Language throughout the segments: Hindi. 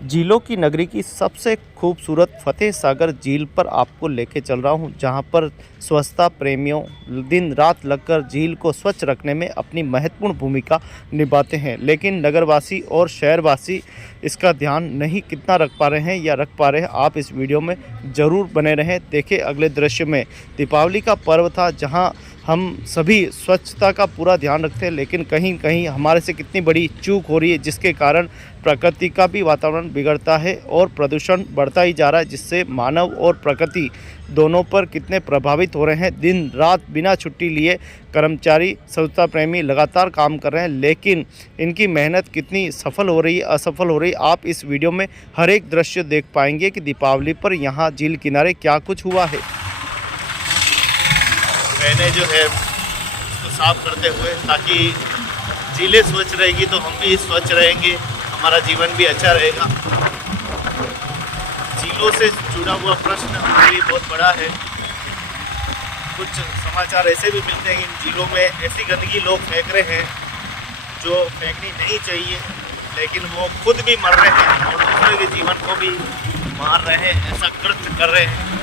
झीलों की नगरी की सबसे खूबसूरत फतेह सागर झील पर आपको लेके चल रहा हूं, जहां पर स्वच्छता प्रेमियों दिन रात लगकर झील को स्वच्छ रखने में अपनी महत्वपूर्ण भूमिका निभाते हैं। लेकिन नगरवासी और शहरवासी इसका ध्यान नहीं कितना रख पा रहे हैं या रख पा रहे हैं। आप इस वीडियो में ज़रूर बने रहें। देखें अगले दृश्य में दीपावली का पर्व था, जहां हम सभी स्वच्छता का पूरा ध्यान रखते हैं, लेकिन कहीं कहीं हमारे से कितनी बड़ी चूक हो रही है, जिसके कारण प्रकृति का भी वातावरण बिगड़ता है और प्रदूषण बढ़ता ही जा रहा है, जिससे मानव और प्रकृति दोनों पर कितने प्रभावित हो रहे हैं। दिन रात बिना छुट्टी लिए कर्मचारी स्वच्छता प्रेमी लगातार काम कर रहे हैं, लेकिन इनकी मेहनत कितनी सफल हो रही है, असफल हो रही है, आप इस वीडियो में हर एक दृश्य देख पाएंगे कि दीपावली पर यहाँ झील किनारे क्या कुछ हुआ है। बहनें जो है उसको साफ करते हुए, ताकि झीलें स्वच्छ रहेगी तो हम भी स्वच्छ रहेंगे, हमारा जीवन भी अच्छा रहेगा। झीलों से जुड़ा हुआ प्रश्न हमारे लिए बहुत बड़ा है। कुछ समाचार ऐसे भी मिलते हैं कि इन झीलों में ऐसी गंदगी लोग फेंक रहे हैं जो फेंकनी नहीं चाहिए, लेकिन वो खुद भी मर रहे हैं और दूसरे के जीवन को भी मार रहे हैं, ऐसा कृत्य कर रहे हैं।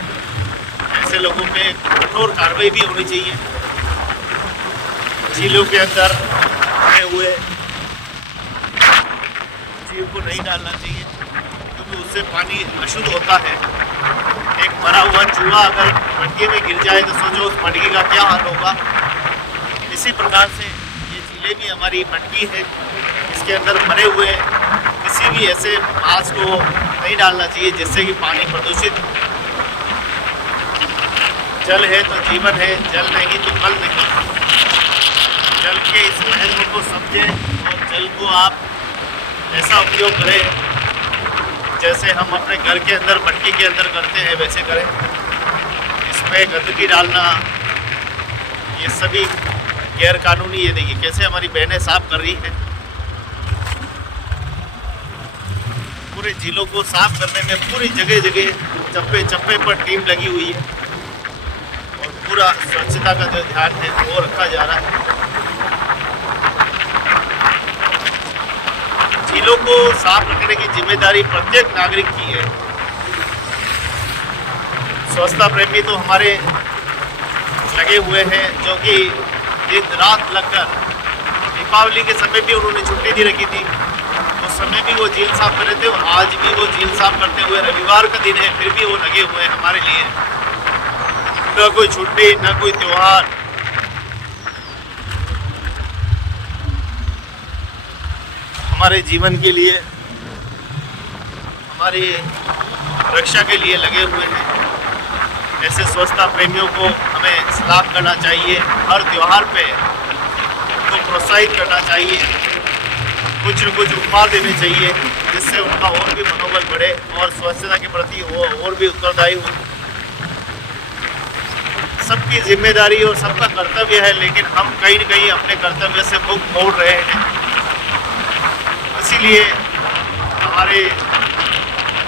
ऐसे लोगों पे कठोर कार्रवाई भी होनी चाहिए। झीलों के अंदर बने हुए जीव को नहीं डालना चाहिए, क्योंकि उससे पानी अशुद्ध होता है। एक मरा हुआ चूहा अगर मटके में गिर जाए तो सोचो उस मटके का क्या हाल होगा। इसी प्रकार से ये झीलें भी हमारी मटकी है, इसके अंदर मरे हुए किसी भी ऐसे मांस को नहीं डालना चाहिए जिससे कि पानी प्रदूषित। जल है तो जीवन है, जल नहीं तो कल नहीं। जल के इस महत्व को समझें और जल को आप ऐसा उपयोग करें जैसे हम अपने घर के अंदर मटकी के अंदर करते हैं, वैसे करें। इसमें गंदगी डालना ये सभी गैर कानूनी। ये देखिए कैसे हमारी बहनें साफ कर रही हैं। पूरे झीलों को साफ करने में पूरी जगह जगह चप्पे चप्पे पर टीम लगी हुई है और पूरा स्वच्छता का जो ध्यान है वो रखा जा रहा है। झीलों को साफ रखने की जिम्मेदारी प्रत्येक नागरिक की है। स्वच्छता प्रेमी तो हमारे लगे हुए हैं, जो कि दिन रात लगकर दीपावली के समय भी उन्होंने छुट्टी दी रखी थी, उस समय भी वो झील साफ कर रहे थे और आज भी वो झील साफ करते हुए, रविवार का दिन है फिर भी वो लगे हुए हैं हमारे लिए। न कोई छुट्टी न कोई त्योहार। हमारे जीवन के लिए, हमारी रक्षा के लिए लगे हुए हैं। ऐसे स्वच्छता प्रेमियों को हमें सलाम करना चाहिए। हर त्योहार पे उनको प्रोत्साहित करना चाहिए, कुछ न कुछ उपहार देने चाहिए, जिससे उनका और भी मनोबल बढ़े और स्वच्छता के प्रति वो और भी उत्तरदायी हो। सबकी जिम्मेदारी और सबका कर्तव्य है, लेकिन हम कहीं न कहीं अपने कर्तव्य से मुख मोड़ रहे हैं। इसीलिए हमारे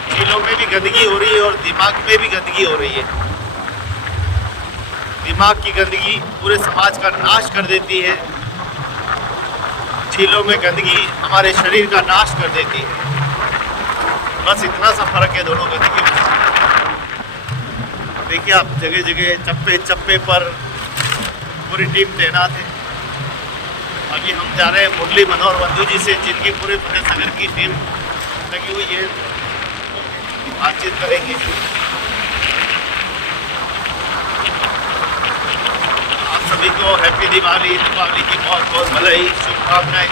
झीलों में भी गंदगी हो रही है और दिमाग में भी गंदगी हो रही है। दिमाग की गंदगी पूरे समाज का नाश कर देती है, झीलों में गंदगी हमारे शरीर का नाश कर देती है। बस इतना सा फर्क है दोनों गंदगी में। देखिए आप जगह जगह चप्पे चप्पे पर पूरी टीम तैनात है। अभी हम जा रहे हैं मुरली मनोहर बंधु जी से, जिनकी पूरे फतेह सागर की टीम लगी हुई है, बातचीत करेंगे। आप सभी को हैप्पी दिवाली, दीपावली की बहुत बहुत बधाई, शुभकामनाएं।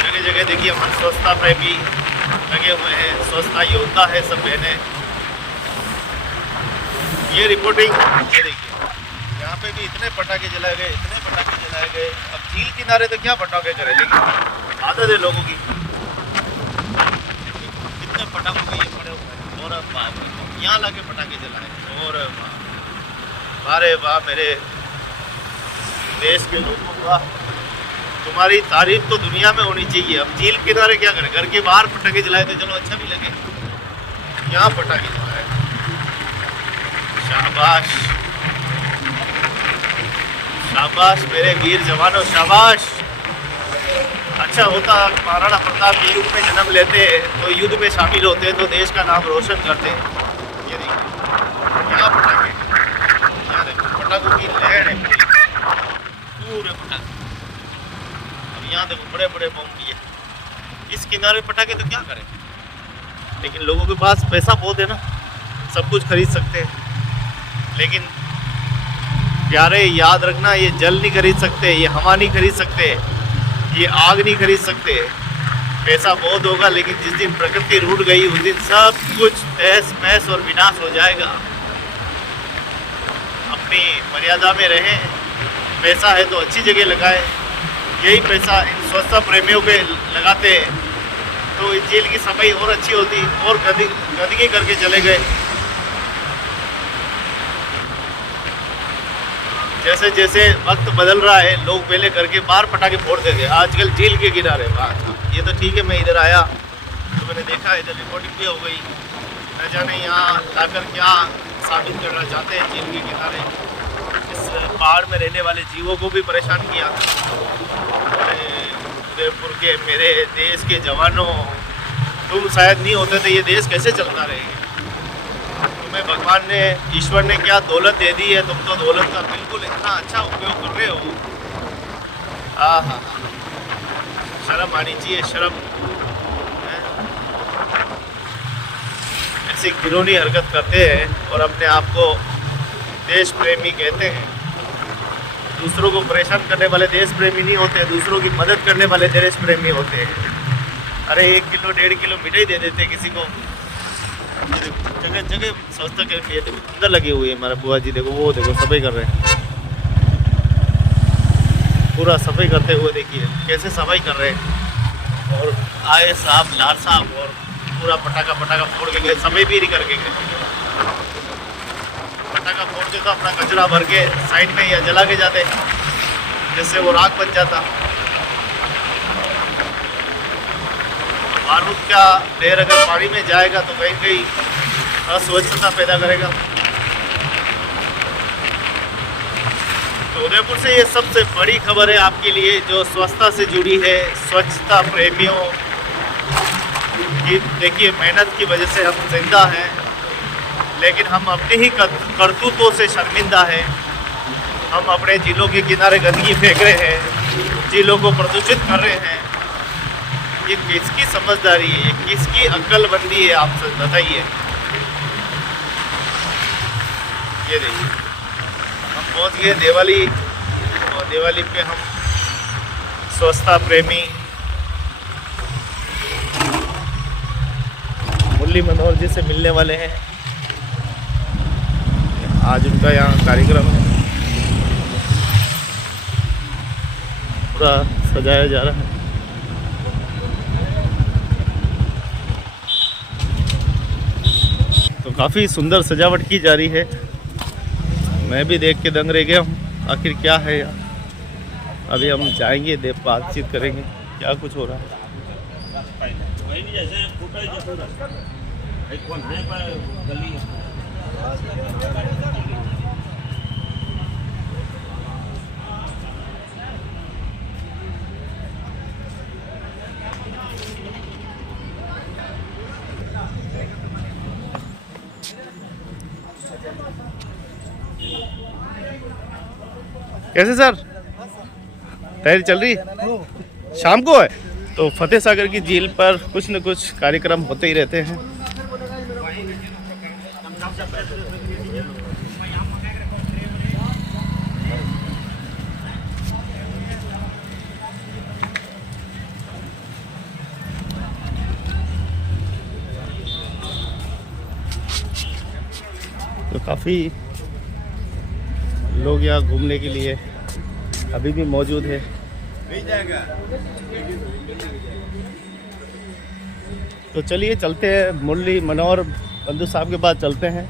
जगह जगह देखिए हम स्वच्छता प्रेमी लगे हुए हैं, स्वच्छता योद्धा है सब बहनें। ये रिपोर्टिंग ये देखिए, यहाँ पे भी इतने पटाखे जलाए गए, इतने पटाखे जलाए गए। अब झील किनारे तो क्या पटाखे करें, लेकिन आदत है लोगों की। कितने पटाखों के ये पड़े हुए हैं और बाप रे, यहाँ लाके पटाखे जलाए। और अरे वाह मेरे देश के लोगों का, तुम्हारी तारीफ तो दुनिया में होनी चाहिए। अब झील किनारे क्या करें, घर के बाहर पटाखे जलाए थे, चलो अच्छा भी लगे, यहाँ पटाखे जलाए। शाबाश शाबाश मेरे वीर जवानों, शाबाश। अच्छा होता महाराणा प्रताप के युग में जन्म लेते तो युद्ध में शामिल होते तो देश का नाम रोशन करते। ये देखिए क्या पटाखे, क्या देखो पटाखों की लहर है पूरे पटाखे। और यहाँ देखो बड़े बड़े बम किए। इस किनारे पटाखे तो क्या करें, लेकिन लोगों के पास पैसा बहुत है ना, सब कुछ खरीद सकते हैं। लेकिन प्यारे याद रखना, ये जल नहीं खरीद सकते, ये हवा नहीं खरीद सकते, ये आग नहीं खरीद सकते। पैसा बहुत होगा लेकिन जिस दिन प्रकृति रूठ गई उस दिन सब कुछ तहस महस और विनाश हो जाएगा। अपनी मर्यादा में रहें, पैसा है तो अच्छी जगह लगाएं। यही पैसा इन स्वच्छता प्रेमियों पे लगाते तो इस झील की सफाई और अच्छी होती और गंदगी करके चले गए। जैसे जैसे वक्त बदल रहा है लोग पहले करके बाहर पटाखे फोड़ते थे, आजकल झील के किनारे बाहर। ये तो ठीक है, मैं इधर आया तो मैंने देखा, इधर रिकॉर्डिंग भी हो गई। न जाने यहाँ लाकर क्या साबित करना चाहते हैं झील के किनारे। इस पहाड़ में रहने वाले जीवों को भी परेशान किया। उदयपुर के मेरे देश के जवानों, तुम शायद नहीं होते तो ये देश कैसे चलता रहेगा। तुम्हें भगवान ने, ईश्वर ने क्या दौलत दे दी है, तुम तो दौलत का बिल्कुल इतना अच्छा उपयोग कर रहे हो। हाँ, शर्म आनी चाहिए, शर्म। ऐसी घिनौनी हरकत करते हैं और अपने आप को देश प्रेमी कहते हैं। दूसरों को परेशान करने वाले देश प्रेमी नहीं होते, दूसरों की मदद करने वाले देश प्रेमी होते हैं। अरे 1 किलो 1.5 किलो मिठाई दे देते किसी को। जगह जगह स्वच्छता के लिए अंदर लगी हुई है। हमारा बुआ जी देखो, वो देखो सफाई कर रहे हैं, पूरा सफाई करते हुए देखिए कैसे सफाई कर रहे हैं। और आए साहब, लाल साहब, और पूरा पटाखा फोड़ के गए, सफाई भी नहीं करके गए। पटाखा फोड़ते तो अपना कचरा भर के साइड में या जला के जाते, जिससे वो राख बन जाता। बारूद का ढेर अगर पानी में जाएगा तो कहीं कहीं अस्वच्छता पैदा करेगा। तो उदयपुर से ये सबसे बड़ी खबर है आपके लिए जो स्वच्छता से जुड़ी है। स्वच्छता प्रेमियों की देखिए मेहनत की वजह से हम जिंदा हैं, लेकिन हम अपने ही करतूतों से शर्मिंदा हैं। हम अपने झीलों के किनारे गंदगी फेंक रहे हैं, झीलों को प्रदूषित कर रहे हैं। ये किसकी समझदारी है, ये किसकी अक्लबंदी है, आप बताइए। ये देखिए हम पहुंच गए दिवाली, और दिवाली पे हम स्वच्छता प्रेमी मुरली मनोहर जी से मिलने वाले हैं। आज उनका यहाँ कार्यक्रम है, पूरा सजाया जा रहा है। तो काफ़ी सुंदर सजावट की जा रही है। मैं भी देख के दंग रह गया हूँ, आखिर क्या है यार। अभी हम जाएंगे, बातचीत करेंगे क्या कुछ हो रहा है। कैसे सर, तैयारी चल रही है? शाम को है तो फतेह सागर की झील पर कुछ न कुछ कार्यक्रम होते ही रहते हैं। तो काफ़ी लोग यहाँ घूमने के लिए अभी भी मौजूद है। तो चलिए चलते हैं, मुरली मनोहर बंधु साहब के पास चलते हैं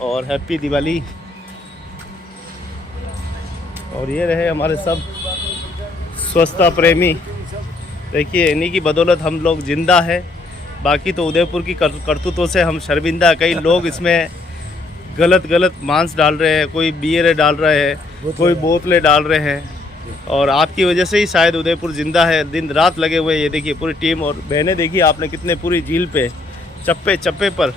और हैप्पी दिवाली। और ये रहे हमारे सब स्वच्छता प्रेमी। देखिए इन्हीं की बदौलत हम लोग जिंदा है, बाकी तो उदयपुर की करतूतों से हम शर्मिंदा। कई लोग इसमें गलत मांस डाल रहे हैं, कोई बियरें डाल रहे हैं, कोई बोतलें डाल रहे हैं। और आपकी वजह से ही शायद उदयपुर जिंदा है। दिन रात लगे हुए, ये देखिए पूरी टीम और बहनें देखिए आपने कितने पूरी झील पे चप्पे चप्पे पर।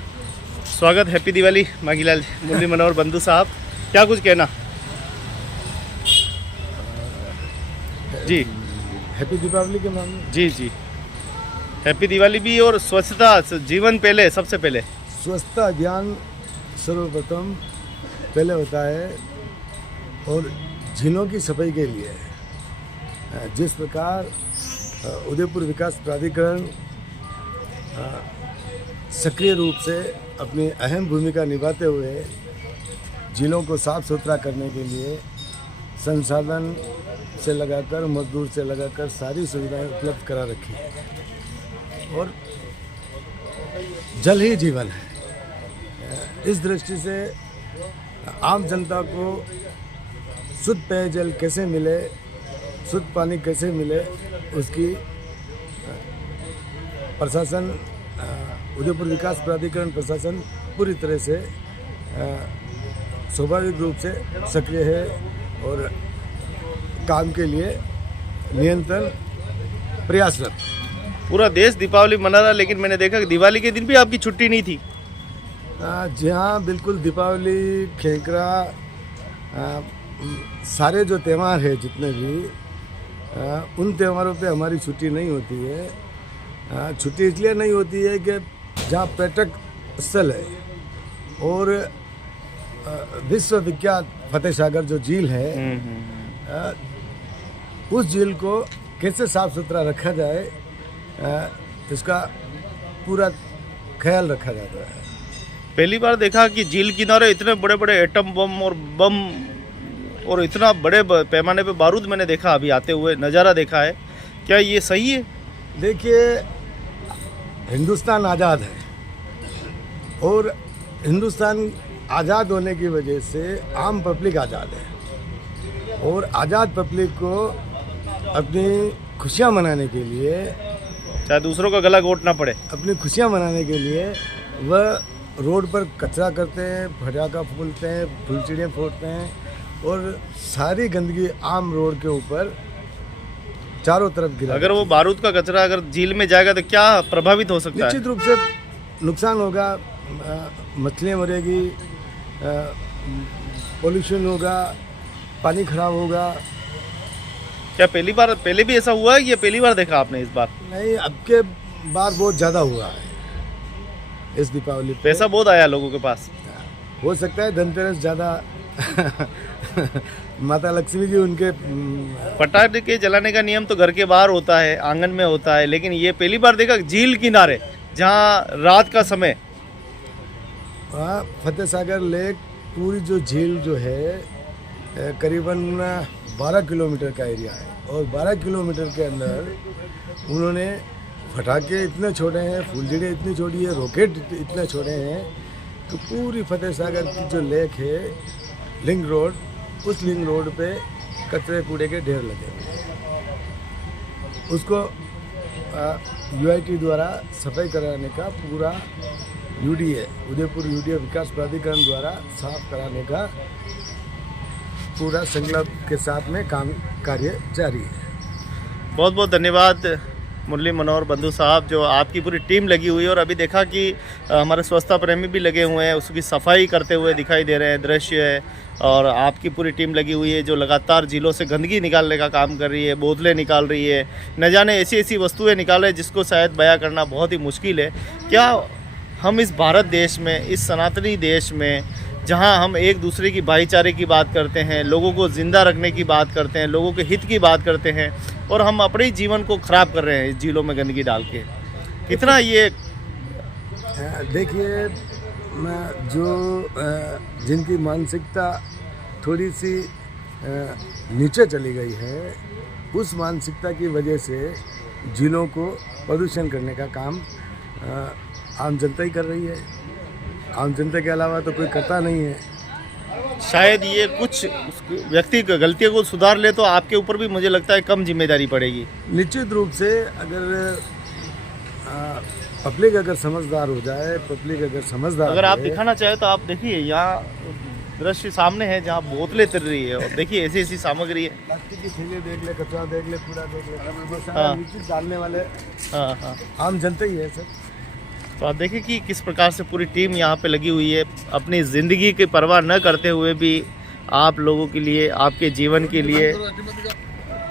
स्वागत, हैप्पी दिवाली मांगीलाल मुरली मनोहर बंधु साहब, क्या कुछ कहना? जी हैप्पी दीपावली के मामले जी जी, हैप्पी दिवाली भी। और स्वच्छता जीवन पहले, सबसे पहले स्वच्छता अभियान सर्वप्रथम पहले होता है और झीलों की सफाई के लिए जिस प्रकार उदयपुर विकास प्राधिकरण सक्रिय रूप से अपनी अहम भूमिका निभाते हुए झीलों को साफ सुथरा करने के लिए संसाधन से लगाकर मजदूर से लगाकर सारी सुविधाएं उपलब्ध करा रखी है और जल ही जीवन है। इस दृष्टि से आम जनता को शुद्ध पेयजल कैसे मिले, शुद्ध पानी कैसे मिले, उसकी प्रशासन उदयपुर विकास प्राधिकरण प्रशासन पूरी तरह से स्वाभाविक रूप से सक्रिय है और काम के लिए निरंतर प्रयासरत। पूरा देश दीपावली मना रहा, लेकिन मैंने देखा कि दिवाली के दिन भी आपकी छुट्टी नहीं थी। जी हाँ, बिल्कुल। दीपावली, खेकरा, सारे जो त्यौहार है जितने भी, उन त्योहारों पे हमारी छुट्टी नहीं होती है। छुट्टी इसलिए नहीं होती है कि जहाँ पर्यटक स्थल है और विश्व विख्यात फतेह सागर जो झील है, उस झील को कैसे साफ सुथरा रखा जाए, इसका पूरा ख्याल रखा जाता है। पहली बार देखा कि झील किनारे इतने बड़े बड़े एटम बम और बम और इतना बड़े पैमाने पे बारूद मैंने देखा, अभी आते हुए नज़ारा देखा है। क्या ये सही है? देखिए, हिंदुस्तान आज़ाद है और हिंदुस्तान आज़ाद होने की वजह से आम पब्लिक आज़ाद है और आज़ाद पब्लिक को अपनी खुशियाँ मनाने के लिए, चाहे दूसरों का गला घोटना पड़े, अपनी खुशियाँ मनाने के लिए वह रोड पर कचरा करते हैं, फटाखा फूलते हैं, फुलचड़ियाँ फोड़ते हैं और सारी गंदगी आम रोड के ऊपर चारों तरफ गिरा। अगर वो बारूद का कचरा अगर झील में जाएगा तो क्या प्रभावित हो सकता है? निश्चित रूप से नुकसान होगा, मछलियाँ मरेगी, पोल्यूशन होगा, पानी खराब होगा। क्या पहले भी ऐसा हुआ है कि ये पहली बार देखा आपने इस बार? नहीं, अब के बार बहुत ज़्यादा हुआ है इस दीपावली पे। पैसा बहुत आया लोगों के पास, हो सकता है धनतेरस ज़्यादा माता लक्ष्मी जी उनके पटाखे जलाने का नियम तो घर के बाहर होता है, आंगन में होता है, लेकिन ये पहली बार देखा झील किनारे जहाँ रात का समय। फतेह सागर लेक पूरी जो झील जो है करीबन 12 किलोमीटर का एरिया है और 12 किलोमीटर के अंदर उन्होंने फटाके इतने छोड़े हैं, फुलझड़ियाँ इतनी छोड़ी है, रॉकेट इतने छोड़े हैं कि पूरी फतेह सागर की जो लेक है, लिंक रोड, उस लिंक रोड पे कचरे कूड़े के ढेर लगे हुए हैं। उसको UIT द्वारा सफाई कराने का पूरा UDA, उदयपुर UDA विकास प्राधिकरण द्वारा साफ कराने का पूरा संकल्प के साथ में कार्य जारी है। बहुत बहुत धन्यवाद मुरली मनोहर बंधु साहब, जो आपकी पूरी टीम लगी हुई है। और अभी देखा कि हमारे स्वच्छता प्रेमी भी लगे हुए हैं, उसकी सफाई करते हुए दिखाई दे रहे हैं, दृश्य है। और आपकी पूरी टीम लगी हुई है जो लगातार झीलों से गंदगी निकालने का काम कर रही है, बोतलें निकाल रही है, न जाने ऐसी ऐसी वस्तुएं निकाल रहे हैं जिसको शायद बयां करना बहुत ही मुश्किल है। क्या हम इस भारत देश में, इस सनातनी देश में, जहां हम एक दूसरे की भाईचारे की बात करते हैं, लोगों को ज़िंदा रखने की बात करते हैं, लोगों के हित की बात करते हैं, और हम अपने ही जीवन को ख़राब कर रहे हैं इस झीलों में गंदगी डाल के, कितना ये। देखिए, जो जिनकी मानसिकता थोड़ी सी नीचे चली गई है, उस मानसिकता की वजह से झीलों को प्रदूषण करने का काम आम जनता ही कर रही है। आम जनता के अलावा तो कोई करता नहीं है। शायद ये कुछ व्यक्ति गलतियों को सुधार ले तो आपके ऊपर भी मुझे लगता है कम जिम्मेदारी पड़ेगी। निश्चित रूप से अगर पब्लिक अगर समझदार हो जाए, पब्लिक अगर समझदार अगर आप है, दिखाना चाहे तो आप देखिए, यहाँ दृश्य सामने है जहाँ बोतलें तिर रही है और देखिए ऐसी ऐसी सामग्री है। प्लास्टिक की थैली देख ले, कचरा देख ले, कूड़ा देख ले, वो हाँ। सारा नीचे डालने वाले हाँ हाँ। आम जनता ही है सर। तो आप देखिए कि किस प्रकार से पूरी टीम यहाँ पे लगी हुई है, अपनी ज़िंदगी की परवाह न करते हुए भी आप लोगों के लिए, आपके जीवन के लिए।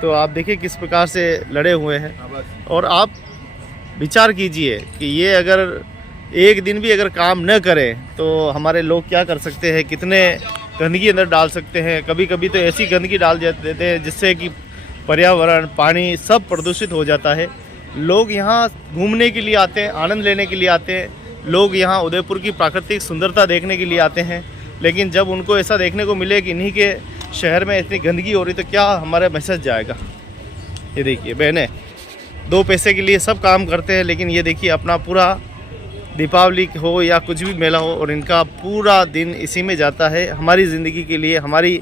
तो आप देखिए किस प्रकार से लड़े हुए हैं। और आप विचार कीजिए कि ये अगर एक दिन भी अगर काम न करें तो हमारे लोग क्या कर सकते हैं, कितने गंदगी अंदर डाल सकते हैं। कभी कभी तो ऐसी गंदगी डाल देते हैं जिससे कि पर्यावरण, पानी सब प्रदूषित हो जाता है। लोग यहाँ घूमने के लिए आते हैं, आनंद लेने के लिए आते हैं, लोग यहाँ उदयपुर की प्राकृतिक सुंदरता देखने के लिए आते हैं। लेकिन जब उनको ऐसा देखने को मिले कि इन्हीं के शहर में इतनी गंदगी हो रही तो क्या हमारा मैसेज जाएगा। ये देखिए बहनें 2 पैसे के लिए सब काम करते हैं, लेकिन ये देखिए अपना पूरा दीपावली हो या कुछ भी मेला हो और इनका पूरा दिन इसी में जाता है। हमारी ज़िंदगी के लिए, हमारी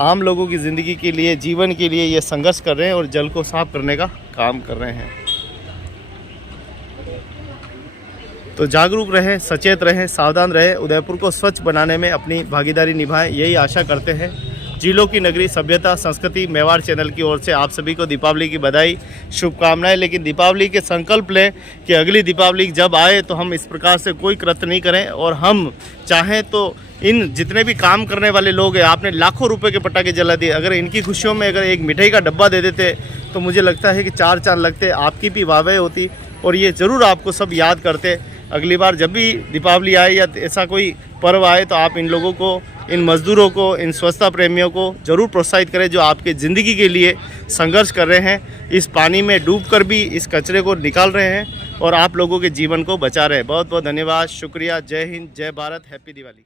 आम लोगों की ज़िंदगी के लिए, जीवन के लिए ये संघर्ष कर रहे हैं और जल को साफ करने का काम कर रहे हैं। तो जागरूक रहें, सचेत रहें, सावधान रहें, उदयपुर को स्वच्छ बनाने में अपनी भागीदारी निभाएं, यही आशा करते हैं। झीलों की नगरी सभ्यता संस्कृति मेवाड़ चैनल की ओर से आप सभी को दीपावली की बधाई, शुभकामनाएं। लेकिन दीपावली के संकल्प लें कि अगली दीपावली जब आए तो हम इस प्रकार से कोई कृत्य नहीं करें। और हम चाहें तो इन जितने भी काम करने वाले लोग हैं, आपने लाखों रुपए के पटाखे जला दिए, अगर इनकी खुशियों में अगर एक मिठाई का डब्बा दे देते तो मुझे लगता है कि 4 चांद लगते, आपकी भी वाहवाही होती और ये ज़रूर आपको सब याद करते। अगली बार जब भी दीपावली आए या ऐसा कोई पर्व आए तो आप इन लोगों को, इन मज़दूरों को, इन स्वच्छता प्रेमियों को ज़रूर प्रोत्साहित करें जो आपके ज़िंदगी के लिए संघर्ष कर रहे हैं। इस पानी में डूबकर भी इस कचरे को निकाल रहे हैं और आप लोगों के जीवन को बचा रहे हैं। बहुत बहुत धन्यवाद, शुक्रिया, जय हिंद, जय भारत, हैप्पी दिवाली।